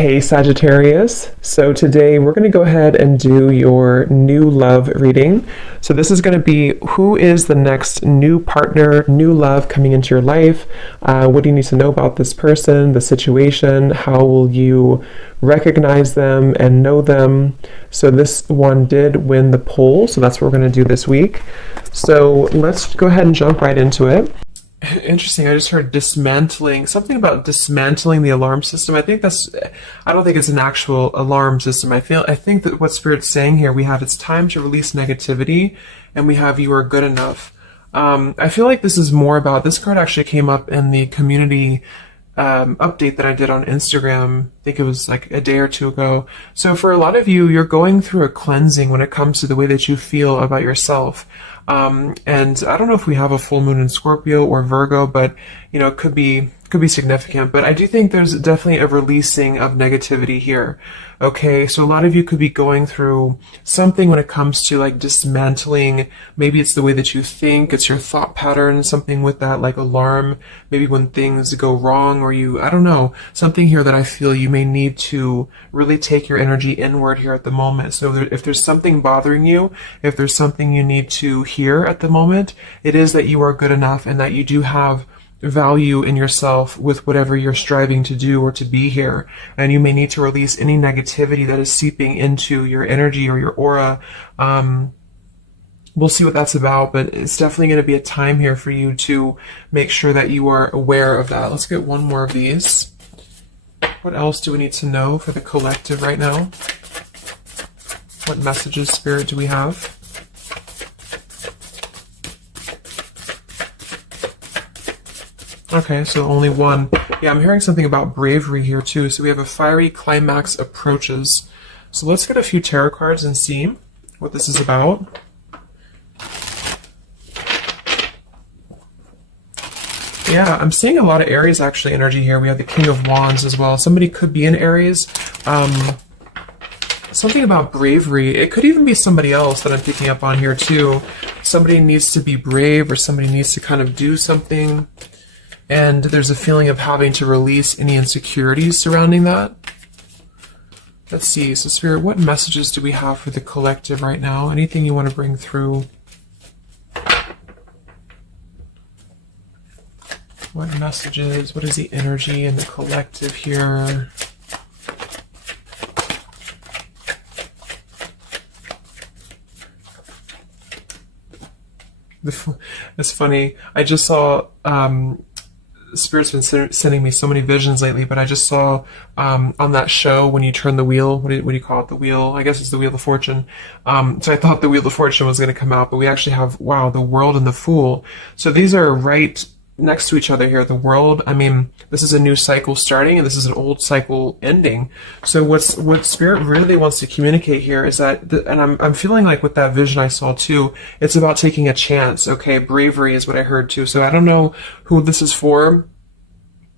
Hey Sagittarius, so today we're going to go ahead and do your new love reading. So this is going to be who is the next new partner, new love coming into your life. What do you need to know about this person, the situation? How will you recognize them and know them? So this one did win the poll, so that's what we're going to do this week. So let's go ahead and jump right into it. Interesting. I just heard dismantling, something about dismantling the alarm system. I don't think it's an actual alarm system. I think that what Spirit's saying here, we have it's time to release negativity, and we have you are good enough. I feel like this is more about, this card actually came up in the community update that I did on Instagram. I think it was like a day or two ago. So for a lot of you, you're going through a cleansing when it comes to the way that you feel about yourself. And I don't know if we have a full moon in Scorpio or Virgo, but it could be significant. But I do think there's definitely a releasing of negativity here. Okay, so a lot of you could be going through something when it comes to like dismantling. Maybe it's the way that you think, it's your thought pattern, something with that like alarm, maybe when things go wrong, or I don't know, something here that I feel you may need to really take your energy inward here at the moment. So if there's something bothering you, if there's something you need to hear at the moment, it is that you are good enough and that you do have value in yourself with whatever you're striving to do or to be here. And you may need to release any negativity that is seeping into your energy or your aura. We'll see what that's about, but it's definitely going to be a time here for you to make sure that you are aware of that. Let's get one more of these. What else do we need to know for the collective right now? What messages, Spirit, do we have? Okay, so only one. Yeah, I'm hearing something about bravery here too. So we have a fiery climax approaches. So let's get a few tarot cards and see what this is about. Yeah, I'm seeing a lot of Aries actually energy here. We have the King of Wands as well. Somebody could be in Aries. Something about bravery. It could even be somebody else that I'm picking up on here too. Somebody needs to be brave, or somebody needs to kind of do something. And there's a feeling of having to release any insecurities surrounding that. Let's see. So Spirit, what messages do we have for the collective right now? Anything you want to bring through? What messages? What is the energy in the collective here? It's funny. I just saw... Spirit's been sending me so many visions lately, but I just saw on that show when you turn the wheel, what do you call it? The wheel, I guess it's the Wheel of Fortune. So I thought the Wheel of Fortune was going to come out, but we actually have, wow, the World and the Fool. So these are right next to each other here. The World, I mean, this is a new cycle starting, and this is an old cycle ending. So what Spirit really wants to communicate here is that, and I'm feeling like with that vision I saw too, it's about taking a chance. Okay, bravery is what I heard too. So I don't know who this is for,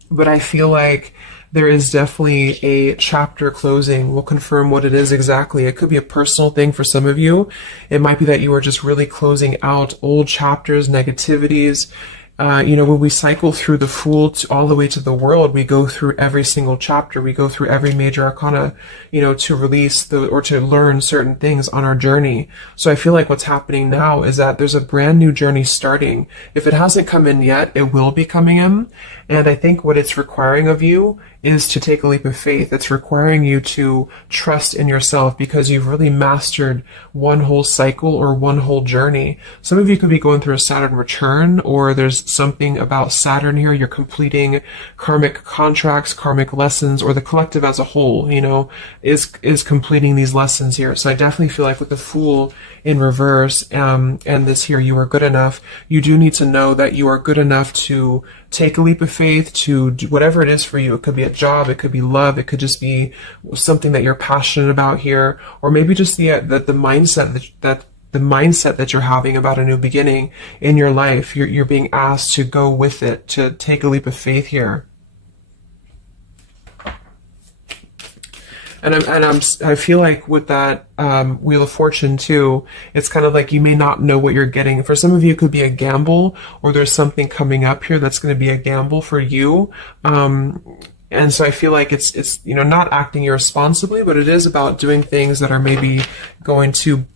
but I feel like there is definitely a chapter closing. We'll confirm what it is exactly. It could be a personal thing for some of you. It might be that you are just really closing out old chapters, negativities. When we cycle through the Fool all the way to the World, we go through every single chapter. We go through every major arcana, to release or to learn certain things on our journey. So I feel like what's happening now is that there's a brand new journey starting. If it hasn't come in yet, it will be coming in. And I think what it's requiring of you is to take a leap of faith. It's requiring you to trust in yourself because you've really mastered one whole cycle or one whole journey. Some of you could be going through a Saturn return, or there's something about Saturn here. You're completing karmic contracts, karmic lessons, or the collective as a whole, is completing these lessons here. So I definitely feel like with the Fool in reverse, and this here, you are good enough. You do need to know that you are good enough to take a leap of faith, to do whatever it is for you. It could be a job, it could be love, it could just be something that you're passionate about here, or maybe just the mindset that you're having about a new beginning in your life. You're being asked to go with it, to take a leap of faith here. And I feel like with that Wheel of Fortune too, it's kind of like you may not know what you're getting. For some of you, it could be a gamble, or there's something coming up here that's going to be a gamble for you. And so I feel like it's not acting irresponsibly, but it is about doing things that are maybe going to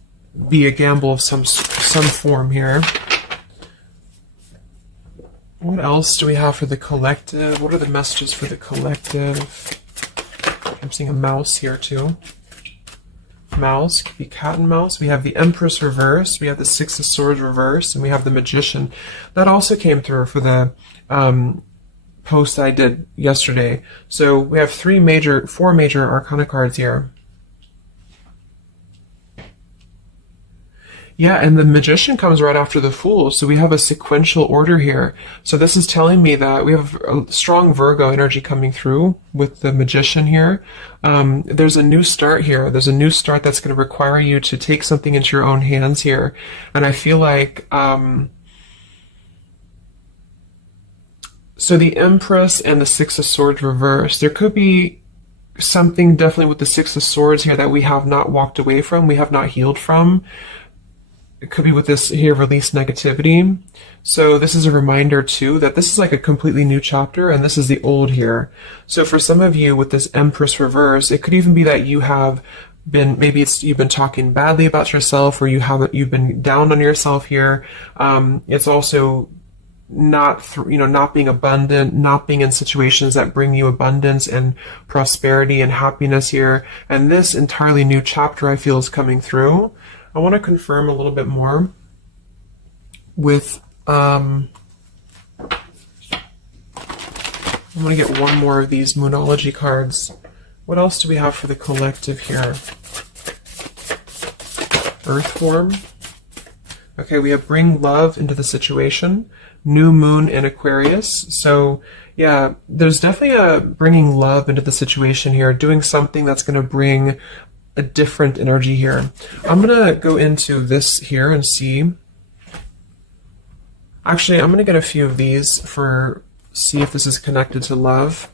be a gamble of some form here. What else do we have for the collective? What are the messages for the collective? I'm seeing a mouse here too. Mouse, could be cat and mouse. We have the Empress reverse, we have the Six of Swords reverse, and we have the Magician. That also came through for the post I did yesterday. So we have four major arcana cards here. Yeah, and the Magician comes right after the Fool, so we have a sequential order here. So this is telling me that we have a strong Virgo energy coming through with the Magician here. There's a new start here. There's a new start that's going to require you to take something into your own hands here. And I feel like, so the Empress and the Six of Swords reverse, there could be something definitely with the Six of Swords here that we have not walked away from, we have not healed from. It could be with this here, release negativity. So this is a reminder too that this is like a completely new chapter and this is the old here. So for some of you with this Empress reverse, it could even be that you have been, maybe you've been talking badly about yourself, or you've been down on yourself here. It's also not being abundant, not being in situations that bring you abundance and prosperity and happiness here. And this entirely new chapter I feel is coming through. I want to confirm a little bit more with, I want to get one more of these Moonology cards. What else do we have for the collective here? Earth form. Okay, we have bring love into the situation. New moon in Aquarius. So yeah, there's definitely a bringing love into the situation here, doing something that's going to bring a different energy here. I'm going to go into this here and see. Actually, I'm going to get a few of these see if this is connected to love,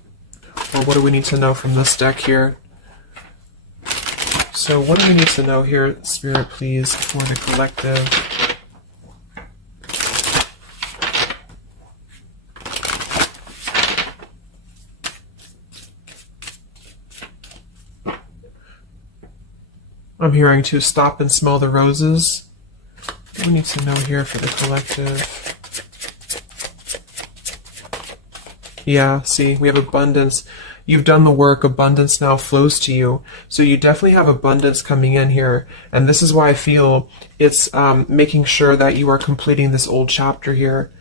or what do we need to know from this deck here. So what do we need to know here, Spirit, please, for the collective? I'm hearing to stop and smell the roses. What do we need to know here for the collective? Yeah, see, we have abundance. You've done the work. Abundance now flows to you. So you definitely have abundance coming in here. And this is why I feel it's making sure that you are completing this old chapter here.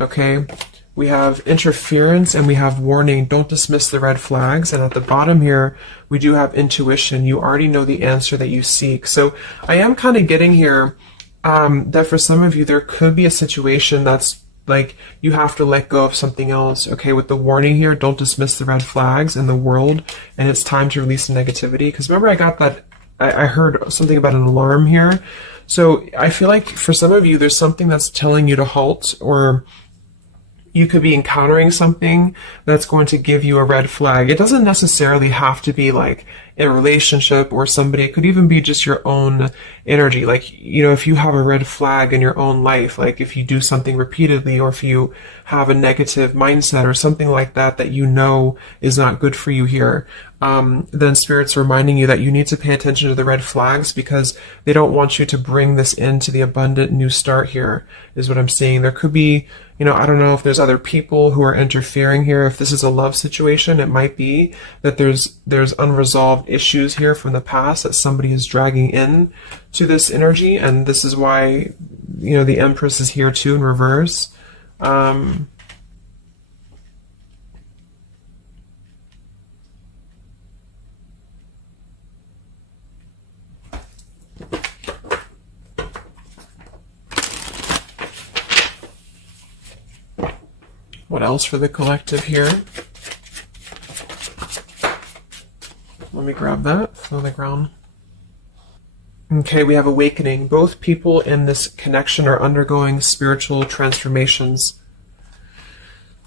Okay? We have interference and we have warning. Don't dismiss the red flags. And at the bottom here, we do have intuition. You already know the answer that you seek. So I am kind of getting here that for some of you, there could be a situation that's like you have to let go of something else. Okay, with the warning here, don't dismiss the red flags in the world. And it's time to release the negativity. Because remember, I got that, I heard something about an alarm here. So I feel like for some of you, there's something that's telling you to halt, or you could be encountering something that's going to give you a red flag. It doesn't necessarily have to be like a relationship or somebody. It could even be just your own energy. Like, if you have a red flag in your own life, like if you do something repeatedly, or if you have a negative mindset or something like that, that is not good for you here, then Spirit's reminding you that you need to pay attention to the red flags, because they don't want you to bring this into the abundant new start here, is what I'm seeing. There could be, I don't know if there's other people who are interfering here. If this is a love situation, it might be that there's unresolved issues here from the past that somebody is dragging in to this energy, and this is why, the Empress is here too in reverse. What else for the collective here? Let me grab that on the ground. Okay, we have awakening. Both people in this connection are undergoing spiritual transformations.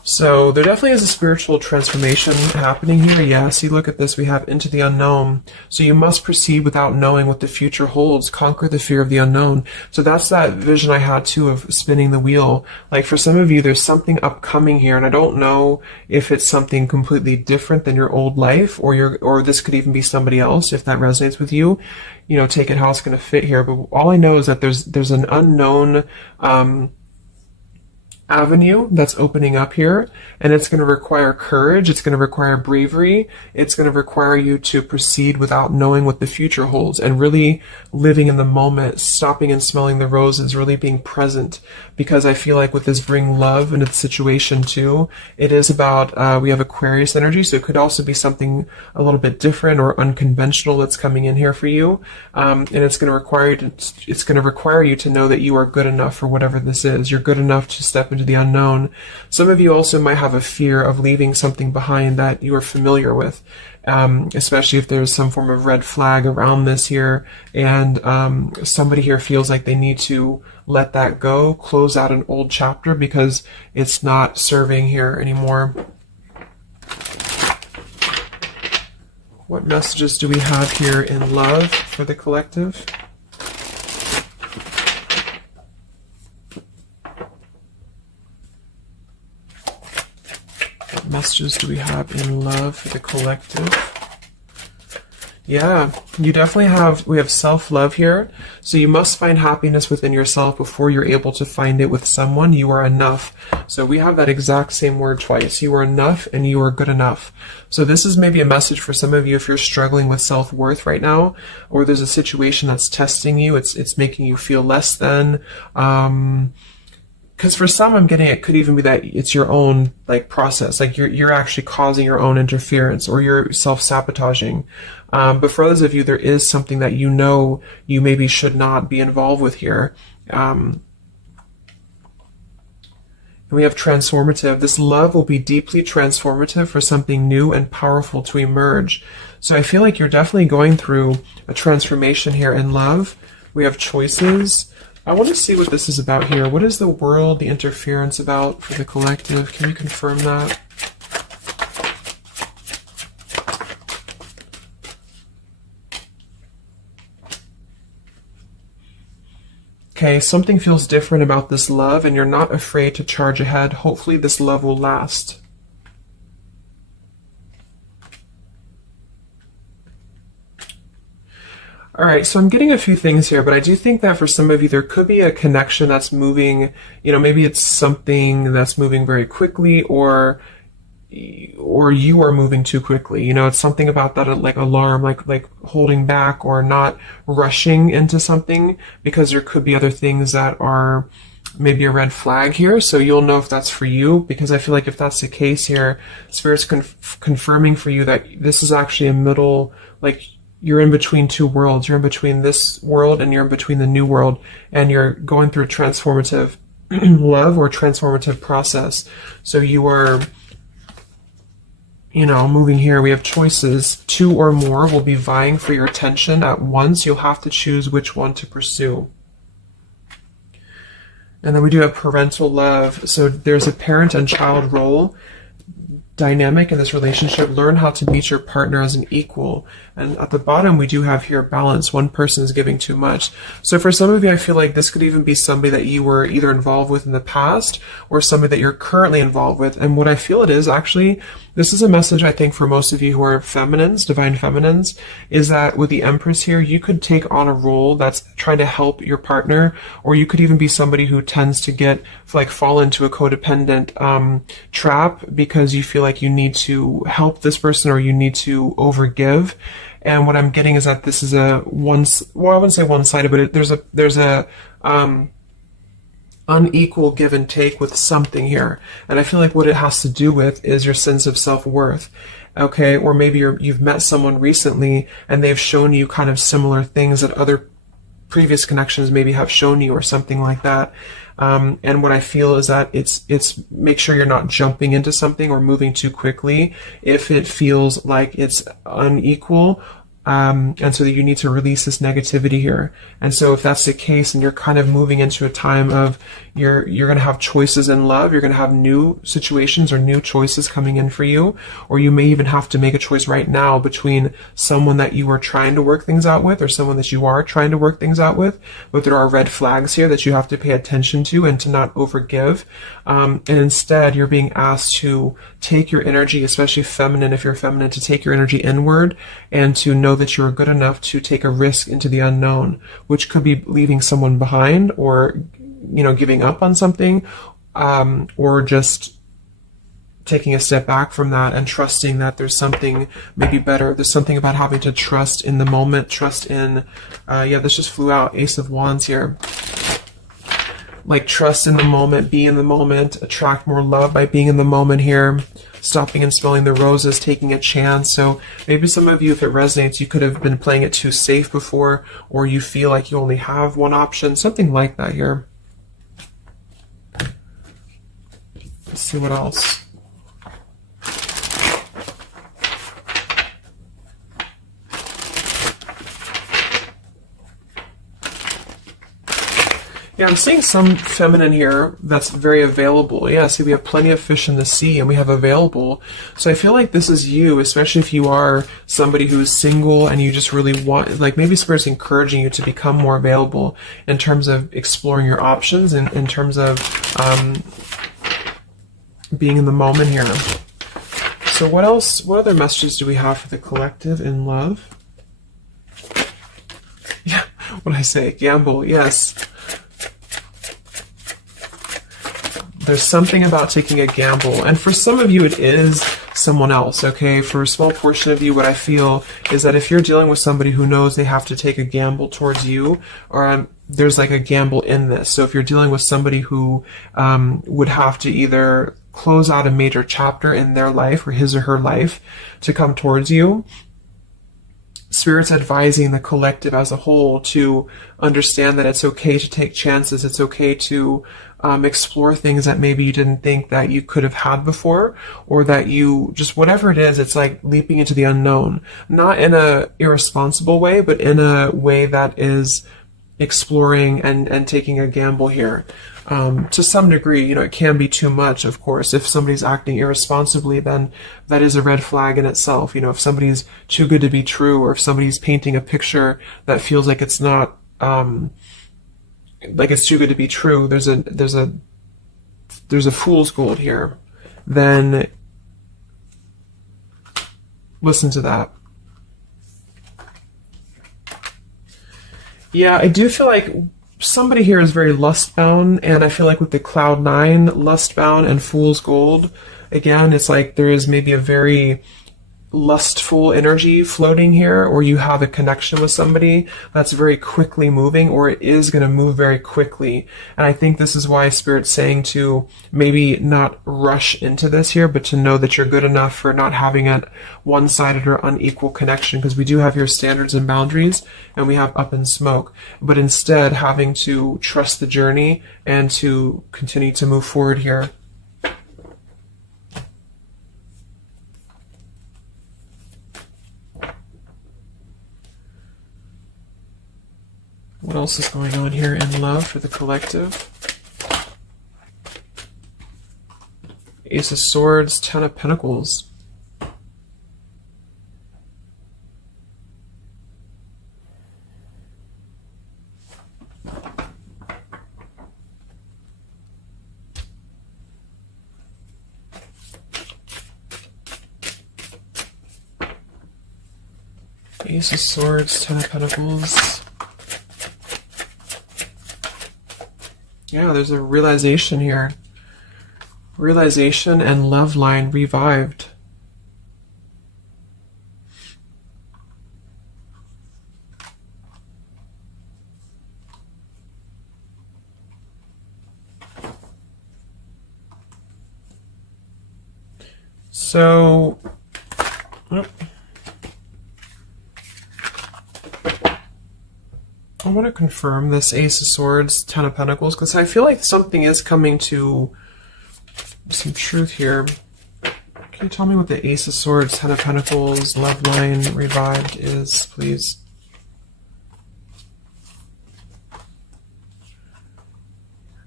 So there definitely is a spiritual transformation happening here. Yeah, see, look at this. We have into the unknown. So you must proceed without knowing what the future holds. Conquer the fear of the unknown. So that's that vision I had too of spinning the wheel. Like for some of you, there's something upcoming here, and I don't know if it's something completely different than your old life, or this could even be somebody else. If that resonates with you, you know, take it how it's going to fit here. But all I know is that there's an unknown avenue that's opening up here, and it's going to require courage, it's going to require bravery, it's going to require you to proceed without knowing what the future holds, and really living in the moment, stopping and smelling the roses, really being present. Because I feel like with this bring love into the situation too, it is about, we have Aquarius energy, so it could also be something a little bit different or unconventional that's coming in here for you, and it's going to require you to know that you are good enough for whatever this is. You're good enough to step into the unknown. Some of you also might have a fear of leaving something behind that you are familiar with, especially if there's some form of red flag around this here, and somebody here feels like they need to let that go, close out an old chapter because it's not serving here anymore. What messages do we have here in love for the collective? What messages do we have in love for the collective? Yeah, you definitely we have self-love here. So you must find happiness within yourself before you're able to find it with someone. You are enough. So we have that exact same word twice. You are enough and you are good enough. So this is maybe a message for some of you if you're struggling with self-worth right now, or there's a situation that's testing you. It's making you feel less than, because for some, I'm getting it could even be that it's your own like process, like you're actually causing your own interference, or you're self-sabotaging. But for others of you, there is something that you know you maybe should not be involved with here. And we have transformative. This love will be deeply transformative for something new and powerful to emerge. So I feel like you're definitely going through a transformation here in love. We have choices. I want to see what this is about here. What is the world, the interference about for the collective? Can you confirm that? Okay, something feels different about this love, and you're not afraid to charge ahead. Hopefully this love will last. All right, so I'm getting a few things here, but I do think that for some of you, there could be a connection that's moving, maybe it's something that's moving very quickly, or you are moving too quickly. It's something about that, like alarm, like holding back or not rushing into something, because there could be other things that are maybe a red flag here. So you'll know if that's for you, because I feel like if that's the case here, Spirit's confirming for you that this is actually a middle, like you're in between two worlds. You're in between this world and you're in between the new world, and you're going through a transformative love or transformative process. So you are, moving here. We have choices. Two or more will be vying for your attention at once. You'll have to choose which one to pursue. And then we do have parental love. So there's a parent and child role dynamic in this relationship. Learn how to meet your partner as an equal. And at the bottom, we do have here balance. One person is giving too much. So for some of you, I feel like this could even be somebody that you were either involved with in the past or somebody that you're currently involved with. And what I feel it is actually, this is a message I think for most of you who are feminines, divine feminines, is that with the Empress here, you could take on a role that's trying to help your partner, or you could even be somebody who tends to fall into a codependent trap because you feel like you need to help this person or you need to overgive. And what I'm getting is that this is I wouldn't say one-sided, but there's a unequal give and take with something here. And I feel like what it has to do with is your sense of self-worth. Okay, or maybe you've met someone recently and they've shown you kind of similar things that other previous connections maybe have shown you, or something like that. And what I feel is that it's make sure you're not jumping into something or moving too quickly if it feels like it's unequal, And so that you need to release this negativity here. And so if that's the case and you're kind of moving into a time of you're going to have choices in love, you're going to have new situations or new choices coming in for you, or you may even have to make a choice right now between someone that you are trying to work things out with or someone that you are trying to work things out with. But there are red flags here that you have to pay attention to and to not overgive. And instead, you're being asked to take your energy, especially feminine, if you're feminine, to take your energy inward and to know that you're good enough to take a risk into the unknown, which could be leaving someone behind or, giving up on something, or just taking a step back from that and trusting that there's something maybe better. There's something about having to trust in the moment, trust in, this just flew out, Ace of Wands here. Like trust in the moment, be in the moment, attract more love by being in the moment here, stopping and smelling the roses, taking a chance. So maybe some of you, if it resonates, you could have been playing it too safe before, or you feel like you only have one option, something like that here. Let's see what else. Yeah, I'm seeing some feminine here that's very available. Yeah, see, we have plenty of fish in the sea and we have available. So I feel like this is you, especially if you are somebody who is single and you just really want, like maybe Spirit's encouraging you to become more available in terms of exploring your options and in terms of being in the moment here. So what else, what other messages do we have for the collective in love? Yeah, what did I say? Gamble, yes. There's something about taking a gamble. And for some of you, it is someone else, okay? For a small portion of you, what I feel is that if you're dealing with somebody who knows they have to take a gamble towards you, or there's like a gamble in this. So if you're dealing with somebody who would have to either close out a major chapter in their life or his or her life to come towards you, Spirit's advising the collective as a whole to understand that it's okay to take chances. It's okay to explore things that maybe you didn't think that you could have had before, or that you just, whatever it is, it's like leaping into the unknown. Not in a irresponsible way, but in a way that is exploring and taking a gamble here. To some degree, it can be too much, of course. If somebody's acting irresponsibly, then that is a red flag in itself. If somebody's too good to be true, or if somebody's painting a picture that feels like it's not, like it's too good to be true, there's a fool's gold here, then listen to that. Yeah, I do feel like somebody here is very lust-bound, and I feel like with the Cloud 9, lust-bound, and Fool's Gold, again, it's like there is maybe a very lustful energy floating here, or you have a connection with somebody that's very quickly moving, or it is going to move very quickly. And I think this is why Spirit's saying to maybe not rush into this here, but to know that you're good enough for not having a one-sided or unequal connection, because we do have your standards and boundaries, and we have up in smoke, but instead having to trust the journey and to continue to move forward here. What else is going on here in love for the collective? Ace of Swords, Ten of Pentacles. Ace of Swords, Ten of Pentacles. Yeah, there's a realization here. Realization and love line revived. So, I want to confirm this Ace of Swords, Ten of Pentacles, because I feel like something is coming to some truth here. Okay, Can you tell me what the Ace of Swords, Ten of Pentacles, Love Line Revived is, please?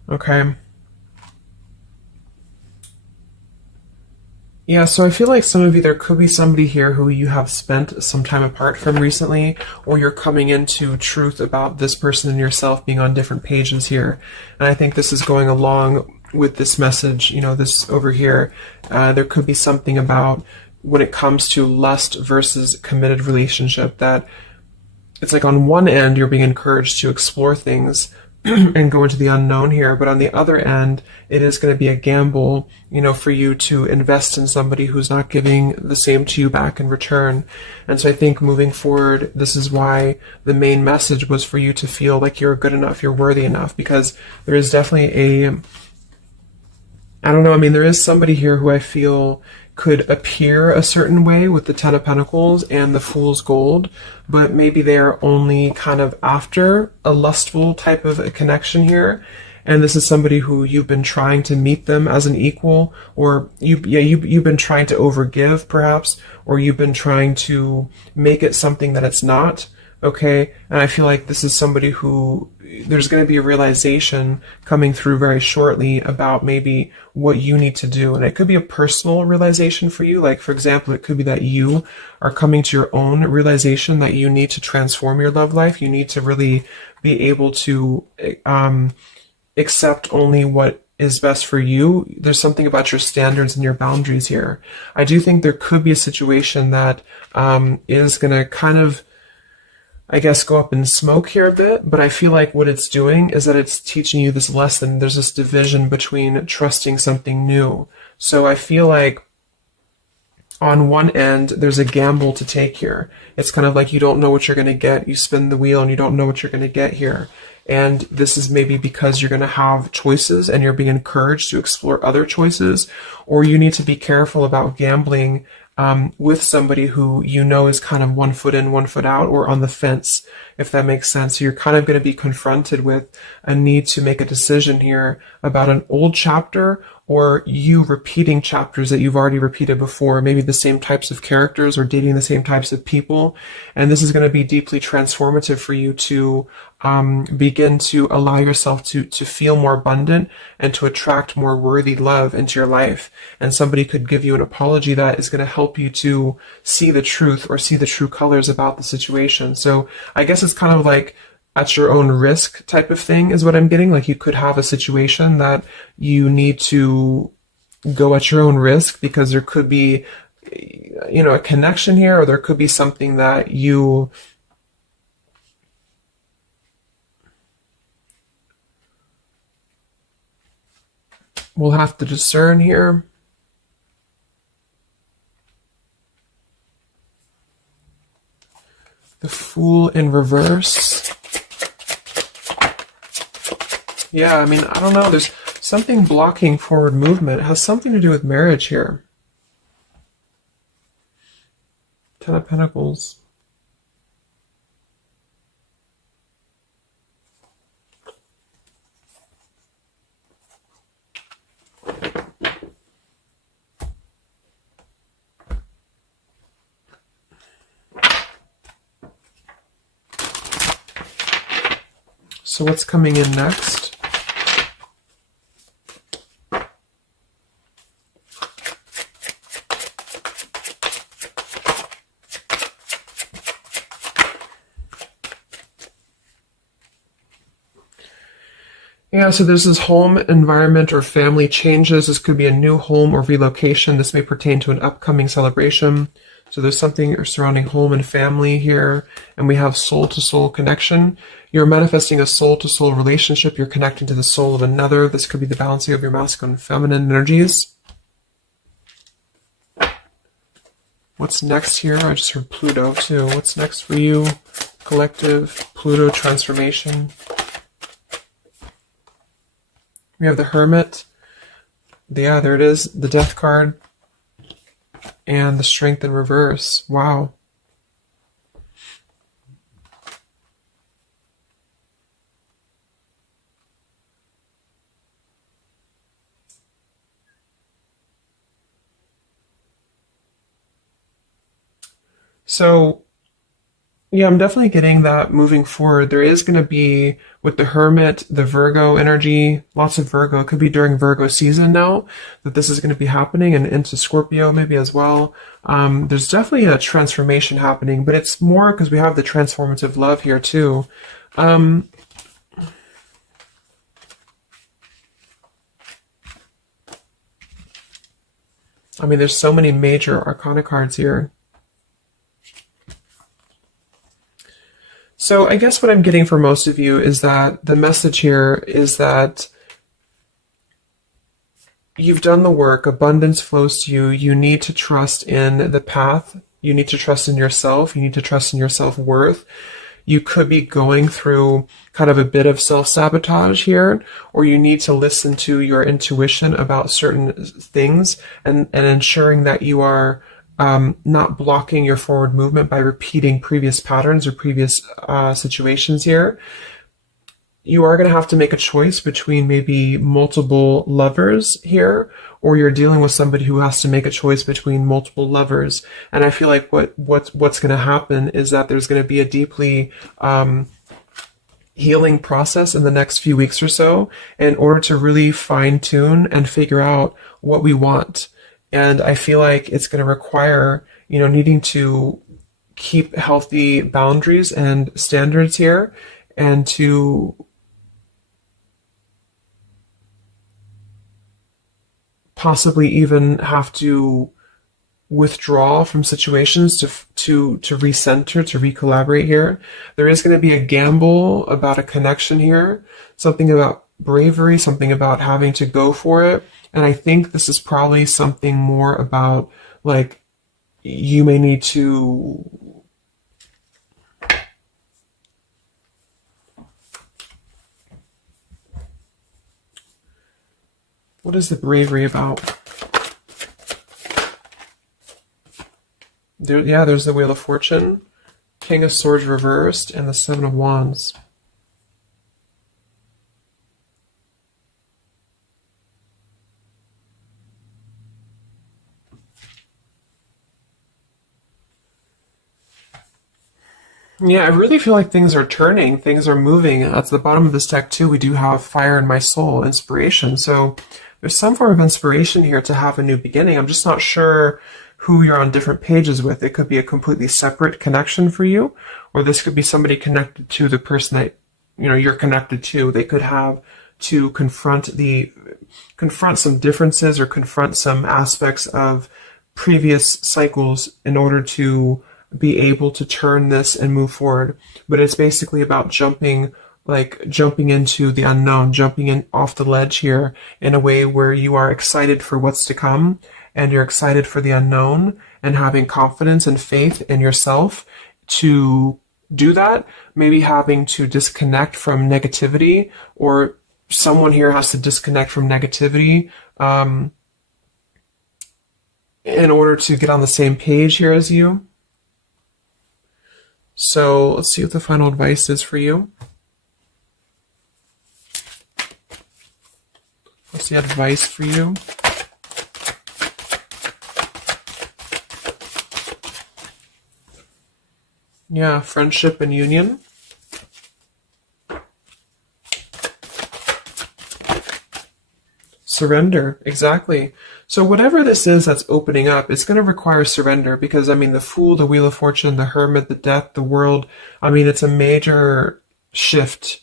Okay. Yeah, so I feel like some of you, there could be somebody here who you have spent some time apart from recently, or you're coming into truth about this person and yourself being on different pages here. And I think this is going along with this message, you know, this over here. There could be something about when it comes to lust versus committed relationship that it's like on one end you're being encouraged to explore things and go into the unknown here, but on the other end it is going to be a gamble, you know, for you to invest in somebody who's not giving the same to you back in return. And so I think moving forward, this is why the main message was for you to feel like you're good enough, you're worthy enough, because there is definitely I don't know, I mean, there is somebody here who I feel could appear a certain way with the Ten of Pentacles and the Fool's Gold, but maybe they are only kind of after a lustful type of a connection here. And this is somebody who you've been trying to meet them as an equal, or you've been trying to overgive perhaps, or you've been trying to make it something that it's not. Okay, and I feel like this is somebody who there's going to be a realization coming through very shortly about maybe what you need to do. And it could be a personal realization for you. Like, for example, it could be that you are coming to your own realization that you need to transform your love life. You need to really be able to accept only what is best for you. There's something about your standards and your boundaries here. I do think there could be a situation that is going to kind of, I guess, go up in smoke here a bit, but I feel like what it's doing is that it's teaching you this lesson. There's this division between trusting something new. So I feel like on one end, there's a gamble to take here. It's kind of like you don't know what you're going to get. You spin the wheel and you don't know what you're going to get here. And this is maybe because you're going to have choices and you're being encouraged to explore other choices, or you need to be careful about gambling with somebody who you know is kind of 1 foot in, 1 foot out, or on the fence, if that makes sense. So you're kind of going to be confronted with a need to make a decision here about an old chapter, or you repeating chapters that you've already repeated before, maybe the same types of characters or dating the same types of people. And this is going to be deeply transformative for you to begin to allow yourself to feel more abundant and to attract more worthy love into your life. And somebody could give you an apology that is going to help you to see the truth or see the true colors about the situation. So I guess it's kind of like at your own risk type of thing is what I'm getting. Like you could have a situation that you need to go at your own risk because there could be, you know, a connection here, or there could be something that you will have to discern here. The Fool in reverse. Yeah, I mean, I don't know. There's something blocking forward movement. It has something to do with marriage here. Ten of Pentacles. So what's coming in next? Yeah, so there's this home environment or family changes. This could be a new home or relocation. This may pertain to an upcoming celebration. So there's something surrounding home and family here. And we have soul-to-soul connection. You're manifesting a soul-to-soul relationship. You're connecting to the soul of another. This could be the balancing of your masculine and feminine energies. What's next here? I just heard Pluto too. What's next for you? Collective, Pluto transformation. We have the Hermit. Yeah, there it is. The Death card. And the Strength in reverse. Wow. So yeah, I'm definitely getting that moving forward. There is going to be, with the Hermit, the Virgo energy, lots of Virgo. It could be during Virgo season now that this is going to be happening, and into Scorpio maybe as well. There's definitely a transformation happening, but it's more because we have the transformative love here too. Um, I mean, there's so many major arcana cards here. So I guess what I'm getting for most of you is that the message here is that you've done the work, abundance flows to you, you need to trust in the path, you need to trust in yourself, you need to trust in your self-worth. You could be going through kind of a bit of self-sabotage here, or you need to listen to your intuition about certain things, and ensuring that you are not blocking your forward movement by repeating previous patterns or previous situations here. You are going to have to make a choice between maybe multiple lovers here, or you're dealing with somebody who has to make a choice between multiple lovers. And I feel like what's going to happen is that there's going to be a deeply healing process in the next few weeks or so in order to really fine tune and figure out what we want. And I feel like it's going to require, needing to keep healthy boundaries and standards here, and to possibly even have to withdraw from situations to recenter, to recollaborate here. There is going to be a gamble about a connection here, something about bravery, something about having to go for it. And I think this is probably something more about, like, you may need to what is the bravery about? There's the Wheel of Fortune, King of Swords reversed, and the Seven of Wands. Yeah, I really feel like things are turning, things are moving. At the bottom of this deck too, we do have Fire in My Soul, inspiration. So there's some form of inspiration here to have a new beginning. I'm just not sure who you're on different pages with. It could be a completely separate connection for you, or this could be somebody connected to the person that you're connected to. They could have to confront some differences, or confront some aspects of previous cycles in order to be able to turn this and move forward. But it's basically about jumping into the unknown, jumping in off the ledge here in a way where you are excited for what's to come, and you're excited for the unknown, and having confidence and faith in yourself to do that. Maybe having to disconnect from negativity, or someone here has to disconnect from negativity in order to get on the same page here as you. So let's see what the final advice is for you. What's the advice for you? Yeah, friendship and union. Surrender, exactly. So whatever this is that's opening up, it's going to require surrender, because, the Fool, the Wheel of Fortune, the Hermit, the Death, the World, it's a major shift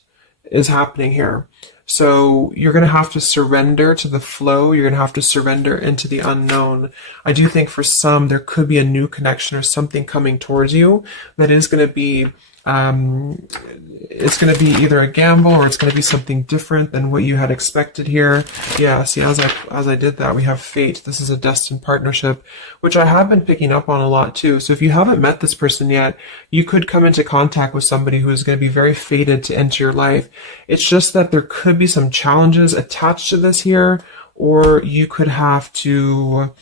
is happening here. So you're going to have to surrender to the flow. You're going to have to surrender into the unknown. I do think for some, there could be a new connection or something coming towards you that is going to be it's going to be either a gamble, or it's going to be something different than what you had expected here. Yeah, see, as I did that, we have fate. This is a destined partnership, which I have been picking up on a lot too. So if you haven't met this person yet, you could come into contact with somebody who is going to be very fated to enter your life. It's just that there could be some challenges attached to this here, or you could have to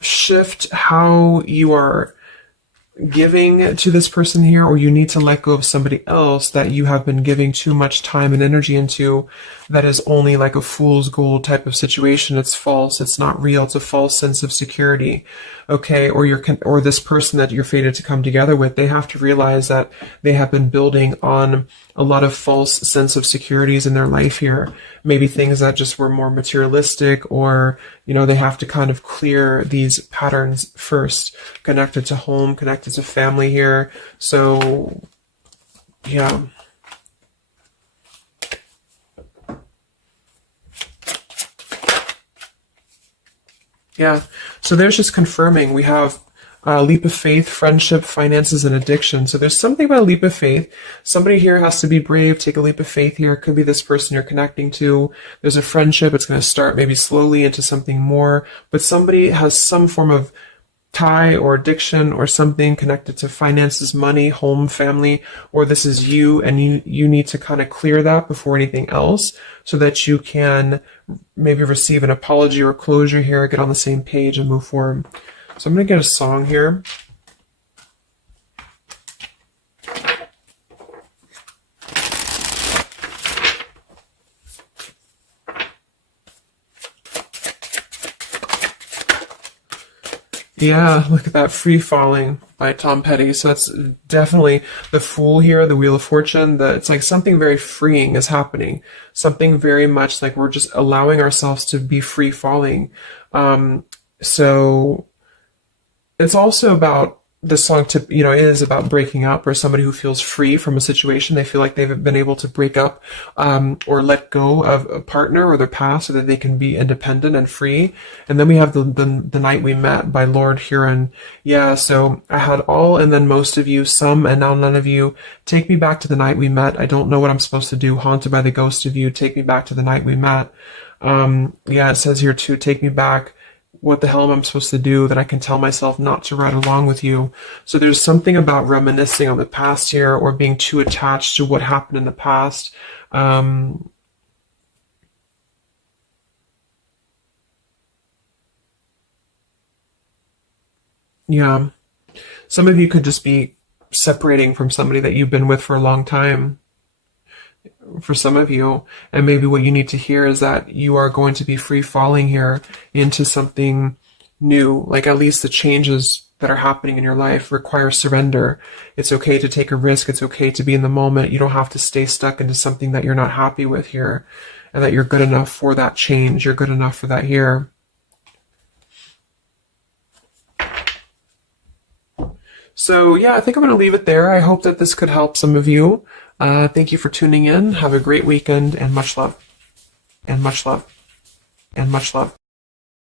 shift how you are giving to this person here, or you need to let go of somebody else that you have been giving too much time and energy into, that is only like a fool's gold type of situation. It's false. It's not real. It's a false sense of security. Okay. Or this person that you're fated to come together with, they have to realize that they have been building on a lot of false sense of securities in their life here. Maybe things that just were more materialistic, or, they have to kind of clear these patterns first, connected to home, connected to family here. So, yeah. Yeah. So there's just confirming. We have leap of faith, friendship, finances, and addiction. So there's something about a leap of faith. Somebody here has to be brave, take a leap of faith here. It could be this person you're connecting to. There's a friendship. It's going to start maybe slowly into something more, but somebody has some form of tie or addiction or something connected to finances, money, home, family, or this is you, and you need to kind of clear that before anything else, so that you can maybe receive an apology or closure here, get on the same page and move forward. So I'm going to get a song here. Yeah, look at that, Free Falling by Tom Petty. So that's definitely the Fool here, the Wheel of Fortune. It's like something very freeing is happening. Something very much like we're just allowing ourselves to be free falling. So it's also about this song it is about breaking up, or somebody who feels free from a situation. They feel like they've been able to break up or let go of a partner or their past, so that they can be independent and free. And then we have the Night We Met by Lord Huron. Yeah, so I had all and then most of you, some and now none of you. Take me back to the night we met. I don't know what I'm supposed to do. Haunted by the ghost of you. Take me back to the night we met. Yeah, it says here too, take me back. What the hell am I supposed to do that I can tell myself not to ride along with you? So there's something about reminiscing on the past here, or being too attached to what happened in the past. Yeah. Some of you could just be separating from somebody that you've been with for a long time. For some of you, and maybe what you need to hear is that you are going to be free falling here into something new. Like, at least the changes that are happening in your life require surrender. It's okay to take a risk. It's okay to be in the moment. You don't have to stay stuck into something that you're not happy with here, and that you're good enough for that change. You're good enough for that here. So yeah, I think I'm going to leave it there. I hope that this could help some of you. Thank you for tuning in. Have a great weekend, and much love, and much love, and much love.